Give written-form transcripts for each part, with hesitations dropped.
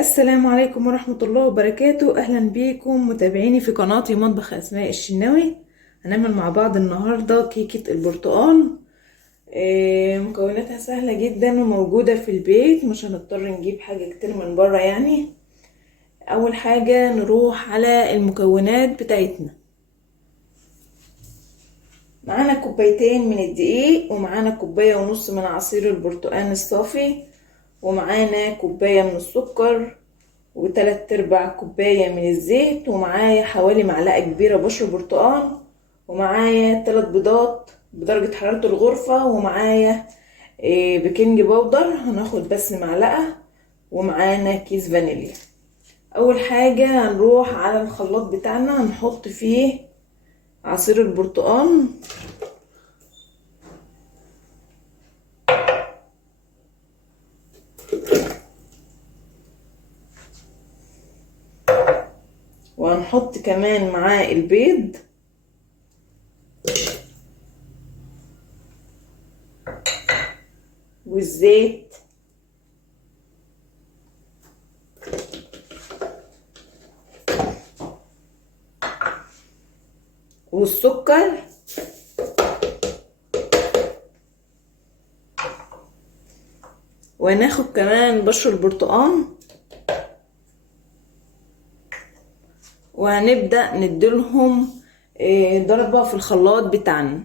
السلام عليكم ورحمة الله وبركاته. أهلا بيكم متابعيني في قناتي مطبخ أسماء الشناوي. هنعمل مع بعض النهاردة كيكة البرتقال. مكوناتها سهلة جدا وموجودة في البيت، مش هنضطر نجيب حاجة كتير من بره يعني. أول حاجة نروح على المكونات بتاعتنا. معانا كوبايتين من الدقيق، ومعانا كوباية ونص من عصير البرتقال الصافي، ومعانا كوباية من السكر، وتلات ارباع كوباية من الزيت، ومعايا حوالي معلقة كبيرة بشر برتقال، ومعايا 3 بيضات بدرجة حرارة الغرفة، ومعايا بيكنج باودر هناخد بس معلقة، ومعانا كيس فانيليا. اول حاجة هنروح على الخلاط بتاعنا، هنحط فيه عصير البرتقال، وهنحط كمان معاه البيض، والزيت، والسكر، وهناخد كمان بشر البرتقال، وهنبدأ نديلهم ضربة في الخلاط بتاعنا.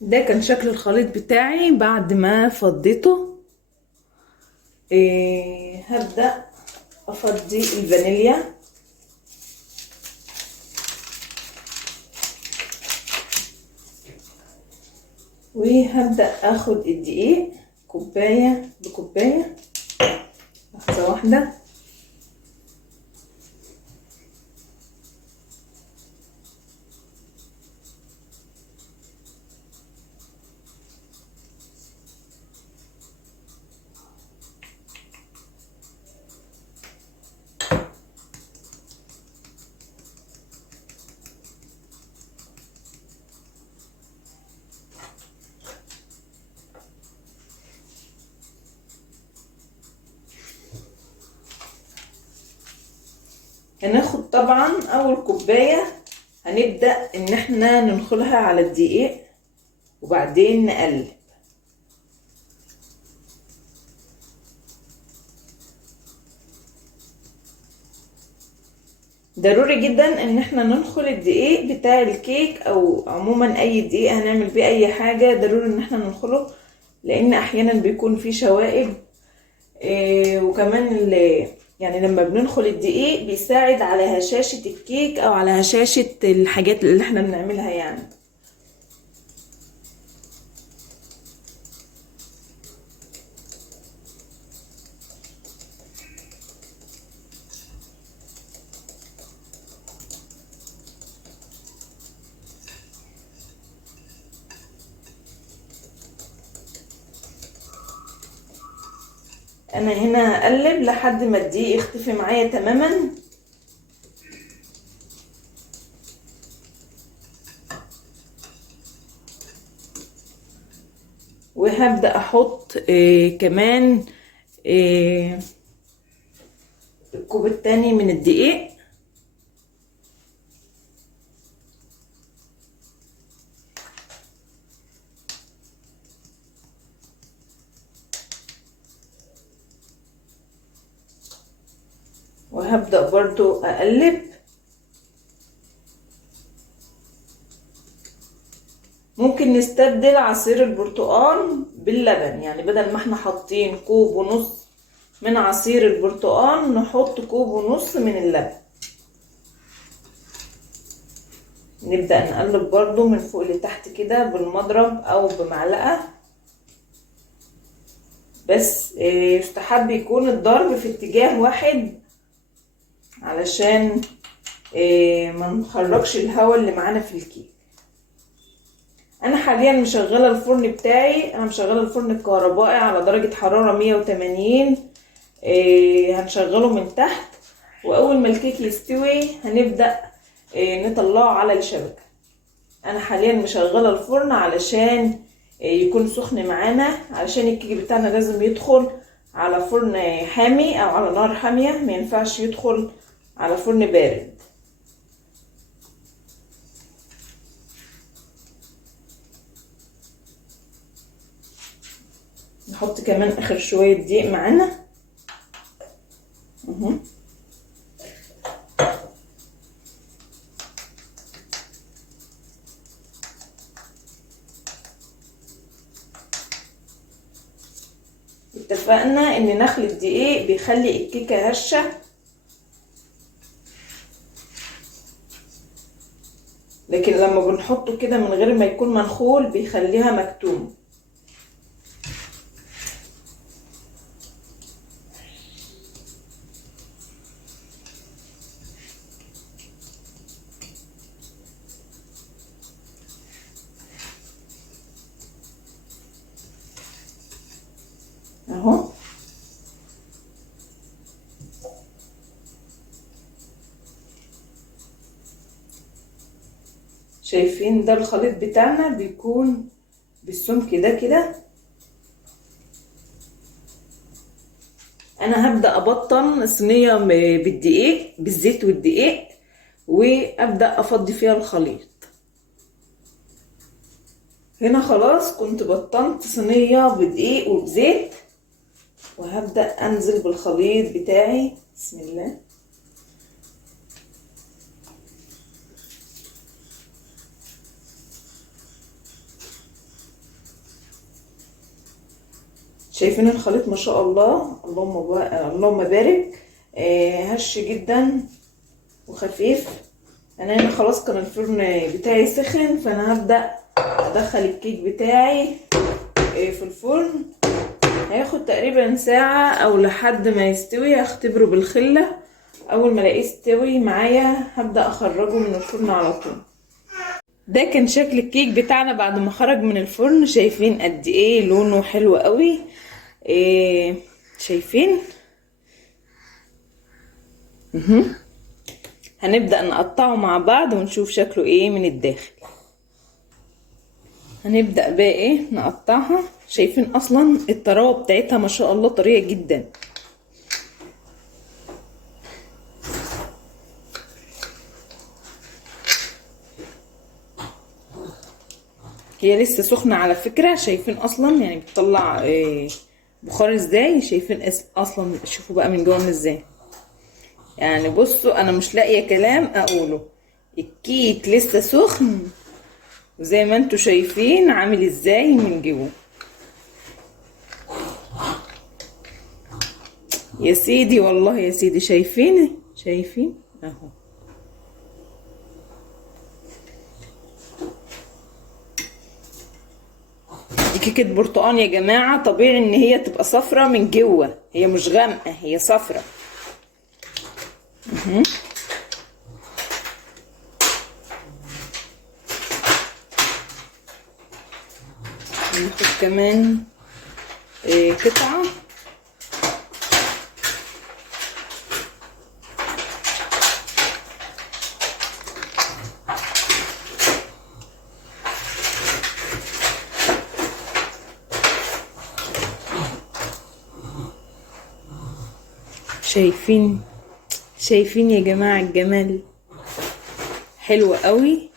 ده كان شكل الخليط بتاعي بعد ما فضيته. هبدأ افضي الفانيليا، وهبدأ اخد الدقيق كوباية بكوباية، لحظة واحدة. هناخد طبعا اول كوباية، هنبدأ ان احنا ننخلها على الدقيق وبعدين نقلب. ضروري جدا ان احنا ننخل الدقيق بتاع الكيك، او عموما اي دقيق هنعمل بيه اي حاجة ضروري ان احنا ننخله، لان احيانا بيكون فيه شوائب. وكمان يعني لما بننخل الدقيق بيساعد على هشاشة الكيك او على هشاشة الحاجات اللي احنا بنعملها يعني. انا هنا هقلب لحد ما الدقيق يختفي معايا تماما. وهبدأ احط كمان الكوب التاني من الدقيق، وهبدأ برضو اقلب. ممكن نستبدل عصير البرتقال باللبن، يعني بدل ما احنا حاطين كوب ونص من عصير البرتقال نحط كوب ونص من اللبن. نبدأ نقلب برضو من فوق لتحت كده بالمضرب او بمعلقة، بس يستحب يكون الضرب في اتجاه واحد علشان ما نخرجش الهواء اللي معانا في الكيك. انا حاليا مشغله الفرن بتاعي، انا مشغله الفرن الكهربائي على درجه حراره 180. هنشغله من تحت، واول ما الكيك يستوي هنبدا نطلعه على الشبكه. انا حاليا مشغله الفرن علشان يكون سخن معانا، علشان الكيك بتاعنا لازم يدخل على فرن حامي او على نار حامية، ما ينفعش يدخل على فرن بارد. نحط كمان اخر شوية دقيق معانا اهو. اتفقنا ان نخل الدقيق بيخلي الكيكة هشة، لكن لما بنحطه كده من غير ما يكون منخول بيخليها مكتوم. اهو شايفين ده الخليط بتاعنا بيكون بالسمك ده كده. انا هبدأ ابطن صينية بالدقيق، بالزيت والدقيق، وابدأ افضي فيها الخليط. هنا خلاص كنت بطنت صينية بدقيق وبزيت، وهبدأ انزل بالخليط بتاعي. بسم الله. شايفين الخليط ما شاء الله، اللهم بارك. هش جدا وخفيف. انا هنا خلاص كان الفرن بتاعي سخن، فانا هبدأ ادخل الكيك بتاعي في الفرن. هياخد تقريبا ساعة او لحد ما يستوي. هختبره بالخلة، اول ما الاقيه استوي معايا هبدأ اخرجه من الفرن على طول. ده كان شكل الكيك بتاعنا بعد ما خرج من الفرن. شايفين قد ايه لونه حلو قوي؟ شايفين؟ هنبدأ نقطعه مع بعض ونشوف شكله ايه من الداخل. هنبدأ بقى ايه نقطعها. شايفين اصلا الطراوة بتاعتها ما شاء الله طرية جدا. هي لسه سخنة على فكرة. شايفين اصلا يعني بتطلع بخار ازاي؟ شايفين اصلا؟ شوفوا بقى من جوه ازاي. يعني بصوا انا مش لاقيه كلام اقوله. الكيك لسه سخن، وزي ما انتوا شايفين عامل ازاي من جوه. يا سيدي والله يا سيدي. شايفين اهو. دي كيكه برتقان يا جماعه. طبيعي ان هي تبقى صفرة من جوه، هي مش غامقه، هي صفرة. ناخد كمان قطعة. شايفين يا جماعة الجمال؟ حلوة قوي.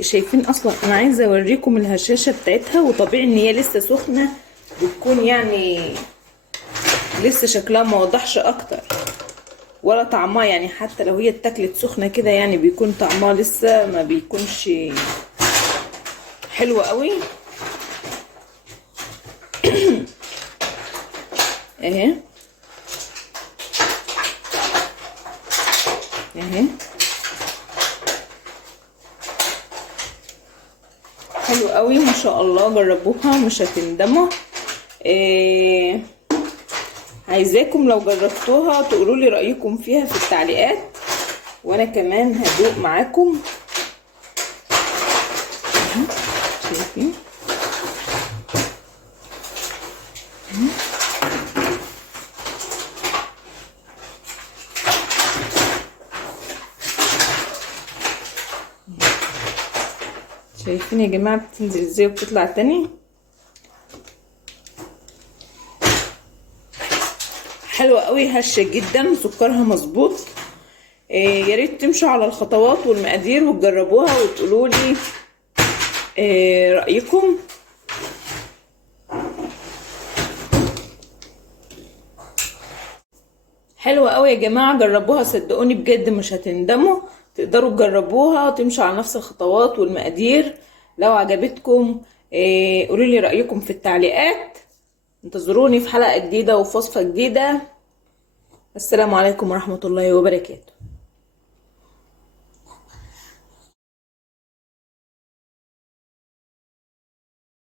شايفين اصلا انا عايزه اوريكم الهشاشه بتاعتها. وطبيعي ان هي لسه سخنه بتكون يعني لسه شكلها ما وضحش اكتر ولا طعمها. يعني حتى لو هي اتاكلت سخنه كده يعني بيكون طعمها لسه ما بيكونش حلو قوي. اهي حلو قوي ما شاء الله. جربوها مش هتندموا. عايزاكم لو جربتوها تقولوا لي رايكم فيها في التعليقات، وانا كمان هدوق معاكم. شايفين؟ شايفين يا جماعه بتنزل ازاي وبتطلع تاني؟ حلوة قوي، هشة جدا، سكرها مظبوط. يا ريت تمشوا على الخطوات والمقادير وتجربوها وتقولوا لي رأيكم. حلوة قوي يا جماعة، جربوها صدقوني بجد مش هتندموا. تقدروا تجربوها وتمشوا على نفس الخطوات والمقادير. لو عجبتكم قولوا لي رأيكم في التعليقات. انتظروني في حلقة جديدة وفي وصفة جديدة. السلام عليكم ورحمة الله وبركاته.